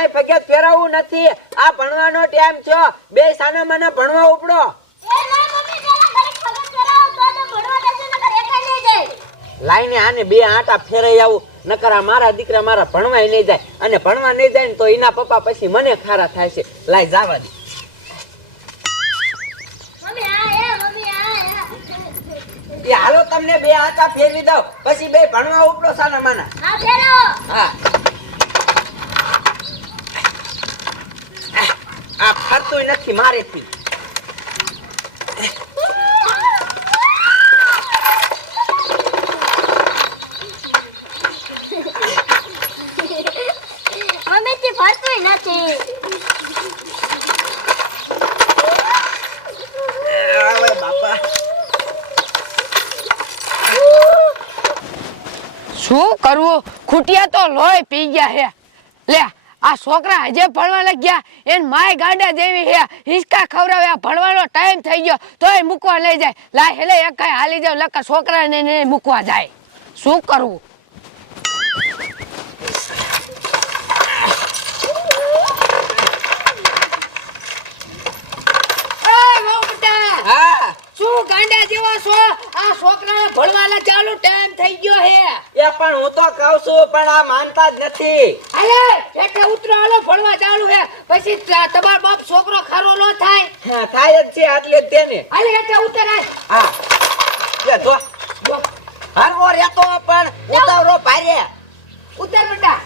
કાંઈ ફગત ફેરવવું નથી. આ ભણવાનો ટાઈમ છો. બે સાના મને ભણવા ઉપડો. લાઈને આને બે આટા ફેરાઈ આવું. નકર આ મારા દીકરા મારા ભણવા નહીં જાય. અને ભણવા નહીં જાય ને તો એના પપ્પા પછી મને ખારા થાય છે. લાઈ જાવા દે. હાલો તમને બે આટા ફેરવી દઉં. પછી બે ભણવા ઉપડો સાના માના. હા. આ નથી મારેથી શું કરવું? ખૂટિયા તો લોહી પી ગયા હે. લે આ છોકરા હજે ભણવા લાગ્યા. એને માય ગાંડા જેવી હે હિસકા ખવડાવ્યા. ભણવાનો ટાઈમ થઈ ગયો. તોય મૂકવા લઈ જાય. લા હેલે એક કઈ હાલી જાવ. લકા છોકરાને ને મૂકવા જાય. શું કરવું? એ વહુ હા. શું ગાંડા જેવા છો? આ છોકરાને ભણવાના ચાલુ ટાઈમ થઈ ગયો હે એ પણ હું તો કહું છું પણ આ માનતા જ નથી. અરે એટલે ઉતરો આલો ભણવા ચાલુ હે. પછી તમાર બાપ છોકરો ખરો ન થાય. હા થાય જ છે આટલે જ તેને અરે એટલે ઉતર આય. હા. એ જો. હરવો રહેતો પણ ઉતાવળો ભારે. ઉતર બેટા.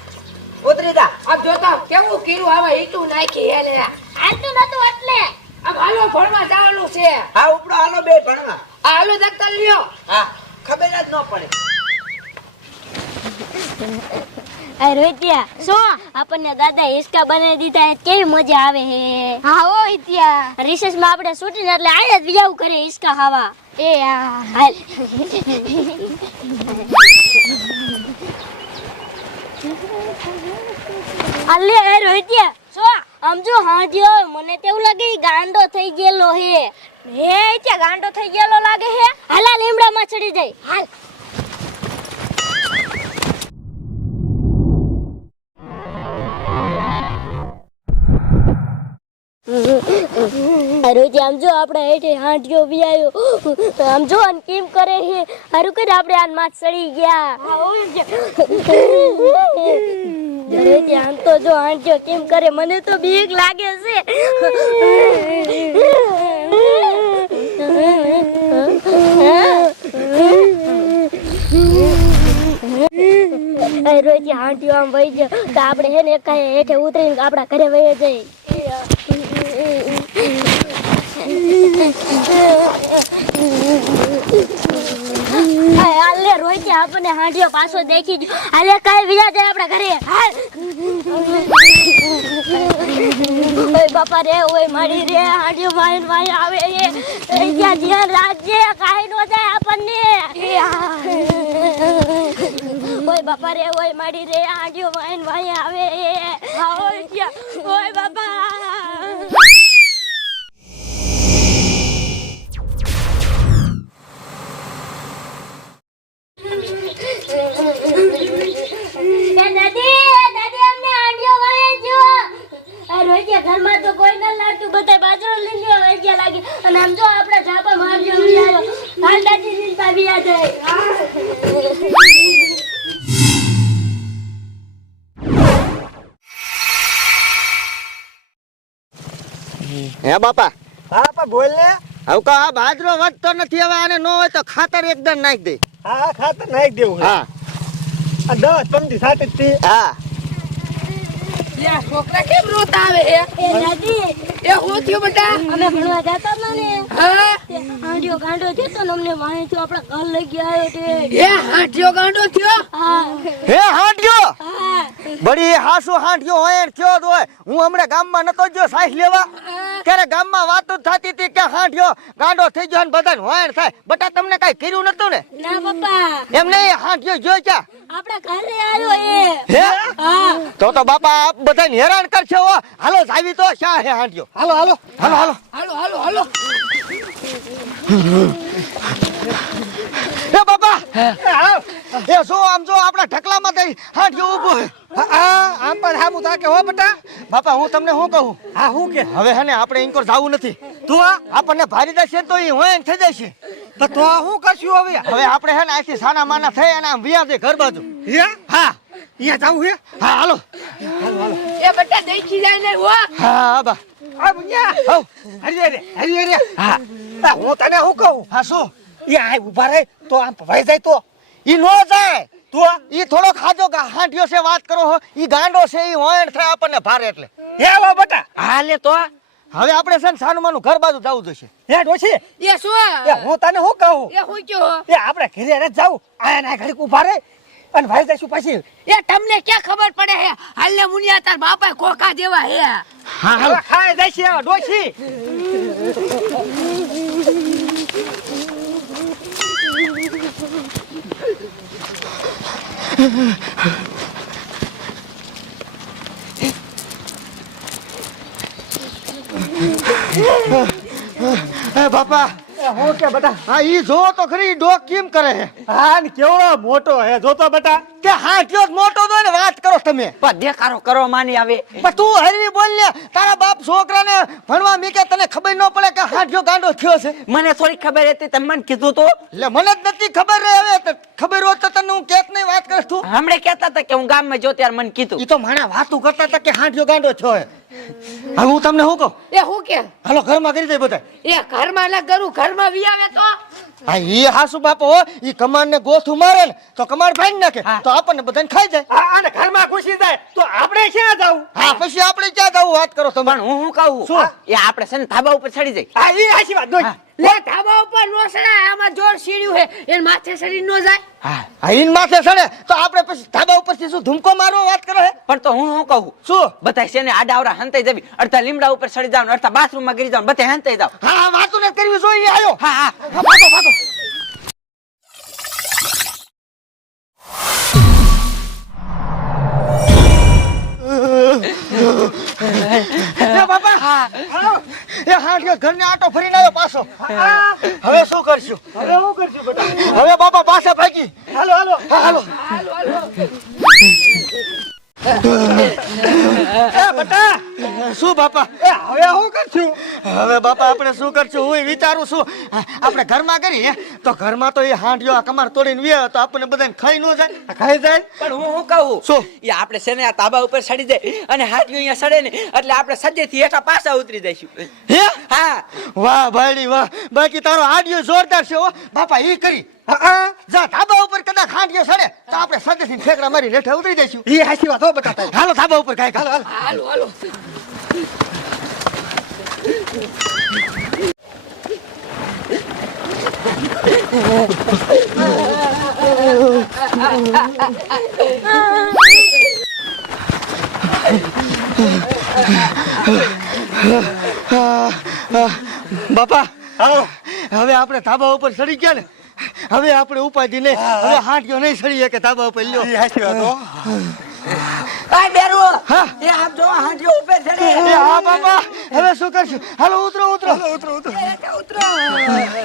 ઉતરી જા. આપ જોતા કેવું કીરું આવે ઈટું નાખી હે લે હાલતું નતું એટલે. આમ હાલો ભણવા ચાલુ છે. હા ઉપડો હાલો બે ભણવા. આ હાલો દફતર લ્યો. હા ખબર જ ન પડે. આ રોહિત્યા શું? આપણને દાદા હિસકા બનાવી દીધા કેવી મજા આવે હે? હા ઓ હિત્યા રિસેસમાં આપણે છૂટીને એટલે આયા જ બીજાવું કરે હિસકા ખાવા. એ હાલ. અલે એ રોહિત્યા શું? આમ જો હાજ્યો મને તેવું લાગે ગાંડો થઈ ગયેલો હે. હે ત્યાં ગાંડો થઈ ગયેલો લાગે હે? હાલા લીમડામાં ચડી જાય. હાલ. રોજ આમ જો આપણે હેઠે હાંડિયો વિયાયો. આમ જો ને કેમ કરે છે હારું કરે આપણે આન માથ ચડી ગયા. અરે આમ તો જો હાંડિયો કેમ કરે? મને તો બીક લાગે છે. રોજ હાંડિયો આમ વહી ગયો. તો આપણે હે ને કાંઈ હેઠે ઉતરીને આપણા ઘરે વહી જઈએ. હાય, હાંડિયો પાછો દેખી ગયો હાલે, કાંઈ બીજા આપણા ઘરે. બાપા રે, ઓય મારી રે, હાંડિયો માઈન ભાઈ આવે એ. ત્યાં કાંઈ નો જાય આપણને. ઓય બાપા રે, ઓય મારી રે, હાંડિયો ભાઈ ભાઈ આવે એ. બાપા. આ ઘરમાં તો કોઈ ન લાગતું બધા બાજરો લઈ લ્યો વૈગ્યા લાગે અને આમ જો આપણે ઝાપા મારજો વિયાયો હાલ દાદી ચિંતા જાય. હે બાપા. બાપા બોલ ને. હવે કા આ બાજરો વધતો નથી હવે આને ન હોય તો ખાતર એકદમ નાખી દે. હા ખાતર નાખી દેવું હા. આ દસ પંદર સાત હા. લે છોકરા કેમ રોતા આવે એ દાદી એ હું થયું અમે ભણવા જતા ને હા આંડિયો ગાંડો છે તો અમને માહિતી આપણા ઘર લઈ ગયા આવ્યો તે. એ હાંઠિયો ગાંડો થયો? હે. હાંડ્યો? બડી હાસુ હાંડ્યો હોય થયો તો હું હમણાં ગામમાં નતો ગયો સાઈસ લેવા. ત્યારે ગામમાં વાતો જ થતી હતી કે હાંડ્યો ગાંડો થઈ ગયો ને બધા હોય થાય. બટા તમને કઈ કર્યું નતું ને? ના બાપા એમ નહીં હાંડ્યો જો ક્યાં? આપણા ઘરે આવ્યો એ. હે. તો તો બાપા આપ બધાને હેરાન કરશે હો. હાલો જાવી તો. શા હે હાંડ્યો? હાલો હાલો. હાલો હાલો. હાલો હાલો હાલો. એ બાપા! એ જો આમ જો આપણા ઢકલામાં દઈ હા ઊભો હા આમ પણ મુતા કે હો બટા. બાપા હું તમને શું કહું? હા હું કે? હવે હે ને આપણે ઇન્કોર જાવું નથી. તું આ? આપણને ભારી દેશે તો એ હોય થઈ જશે. તો તો આ હું કરશું હવે? હવે આપણે હે ને આથી સાના માના થઈ અને આમ વ્યા છે ઘર બાજુ. હે હા. અહીંયા જાવું હે? હા હાલો. એ બટા દેખી જાય ને હો. હા બા. આ મુન્યા હો હરી રે હરી રે હા. હું તને શું કહું? હા શું? એ આ ઊભા રહે તો આમ ભવાઈ જાય તો? ઈ નો જાય! તો ઈ થોડો ખાજો ગા- હાંઠિયો છે વાત કરો હો. ઈ ગાંડો છે ઈ હોયણ થાય આપણને ભારે એટલે. હે વા બેટા! હાલે તો હવે આપણે છે ને સાનુમાનું ઘર બાજુ જવું જોઈશે. હે ડોશી! એ શું એ હું તને શું કહું? એ હું કયો? એ આપણે ઘરે રે જાવ આયા ના ઘડીક ઊભા રહે અને ભાઈ જઈશું પછી. એ તમને ક્યાં ખબર પડે હે? હાલને મુનિયા તાર બાપા કોકા જેવા હે. હા હા. ખાય જાય છે ડોશી. એ બાપા એ હું કે બેટા? હા ઈ જો તો ખરી ડોક કેમ કરે હે હા ને કેવો મોટો હે જોતો બેટા? કે હા જ મોટો તો ને વાત કરો તમે. પણ દેખારો કરો માની આવે. પણ તું હરવી બોલ ને તારા બાપ છોકરાને ભણવા મીકે તને ખબર ન પડે કે હાંઠિયો ગાંડો થયો છે? મને થોડી ખબર હતી તમે મને કીધું તો. એટલે મને જ નથી ખબર રે હવે ખબર હોત તો તને હું કેત નહીં વાત કરીશ તું. હમણે કહેતા હતા કે હું ગામમાં જો ત્યારે મને કીધું. ઈ તો માણા વાતું કરતા હતા કે હાંઠિયો ગાંડો થયો હે હવે હું તમને શું કહું? એ હું કે? હાલો ઘરમાં કરી દે બધા એ ઘરમાં ના કરું ઘરમાં વી આવે તો? હા એ હાસુ બાપો એ ઈ કમાન ને ગોથું મારે ને તો કમાડ ભાઈ નાખે તો આપણને બધાને ખાઈ જાય. અને આને ઘરમાં ઘૂસી જાય તો આપણે ક્યાં જાવું હા પછી આપણે ક્યાં જવું વાત કરો તમે. પણ હું શું કહું? શું? એ આપણે છે ને ધાબા ઉપર ચડી જાય હા એ આશી વાત લે ધાબા ઉપર નો સડાય આમાં જોર સીડ્યું હે. એને માથે સડી નો જાય. હા હા ઈન માથે સડે. તો આપણે પછી ધાબા ઉપરથી શું ધુમકો મારવો વાત કરો હે? પણ તો હું શું કહું? શું? બતાય છે ને આડા આવડા હંતાઈ જવી. અડધા લીમડા ઉપર સડી જાવ અડધા બાથરૂમમાં ગરી જાવ બધા હંતાઈ જાવ. હા હા વાતો ને કરવી જોઈએ આયો. હા હા. વાતો વાતો. ભાગો એ બાપા કે ઘરને આટો ફરીને આવ્યો પાછો. હવે શું કરશું? હવે શું કરશું બેટા? હવે બાપા પાસે ભાગી. હાલો હાલો. હાલો હાલો. એ બેટા શું બાપા? એ હવે હું કરશું? હવે બાપા આપણે શું કરશું? હું વિચારું છું. આપણે ઘરમાં કરીએ તો ઘરમાં તો એ હાંડિયો આ કમાર તોડીને વે તો આપણને બધાને ખાઈ ન જાય. ખાઈ જાય? પણ હું શું કહું? શું? એ આપણે છે ને આ તાબા ઉપર સડી જાય અને હાંડિયો અહીંયા સડે ને એટલે આપણે સજેથી હેઠા પાછા ઉતરી જઈશું. હે? હા. વાહ ભાઈડી વાહ. બાકી તારો હાંડિયો જોરદાર છે હો. બાપા એ કરી. હા, હા. જા ધાબા ઉપર કદાચ ગયો સડે તો આપણે સદેથી ઠેકડા મારી હેઠા ઉતરી જઈશું. એ હાસી વાત હો બતાતા હાલો ધાબા ઉપર કાંઈ હાલો હાલો. હાલો બાપા હાલો. હવે આપણે ધાબા ઉપર ચડી ગયા ને હવે આપણે ઉપાધિ ને હવે હાંટ્યો નહીં સડી કે ધાબા ઉપર લ્યો. એ જો હાથીઓ ઉપર ચડે. હા બાપા. હવે શું કરશું? હાલો ઉતરો ઉતરો. ઉતરો ઉતરો. ઉતરો.